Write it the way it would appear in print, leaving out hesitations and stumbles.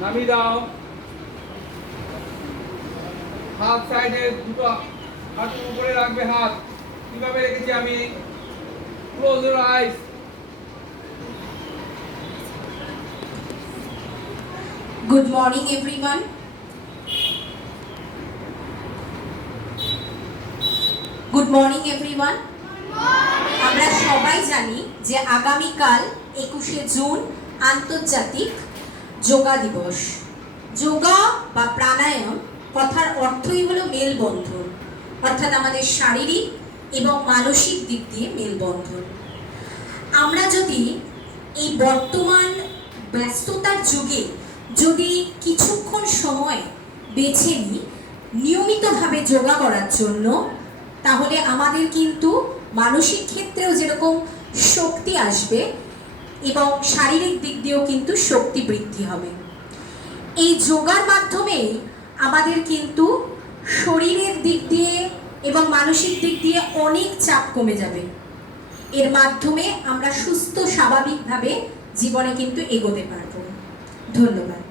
নামিয়ে দাও। হাত সাইডে, দুটো হাত উপরে রাখবে। হাত কিভাবে রেখেছি আমি? Close your eyes. Good morning everyone. Good morning everyone. আমরা সবাই জানি যে আগামীকাল 21শে জুন আন্তর্জাতিক যোগা দিবস। যোগা বা প্রাণায়াম কথার অর্থই হলো মেলবন্ধন, অর্থাৎ আমাদের শারীরিক এবং মানসিক দিক দিয়ে মেলবন্ধন। আমরা যদি এই বর্তমান ব্যস্ততার যুগে যদি কিছুক্ষণ সময় বেছে নিই নিয়মিতভাবে যোগা করার জন্য, তাহলে আমাদের কিন্তু মানসিক ক্ষেত্রেও যেরকম শক্তি আসবে এবং শারীরিক দিক দিয়েও কিন্তু শক্তি বৃদ্ধি হবে। এই যোগার মাধ্যমেই আমাদের কিন্তু শরীরের দিক দিয়ে এবং মানসিক দিক দিয়ে অনেক চাপ কমে যাবে। এর মাধ্যমে আমরা সুস্থ স্বাভাবিকভাবে জীবনে কিন্তু এগোতে পারব। ধন্যবাদ।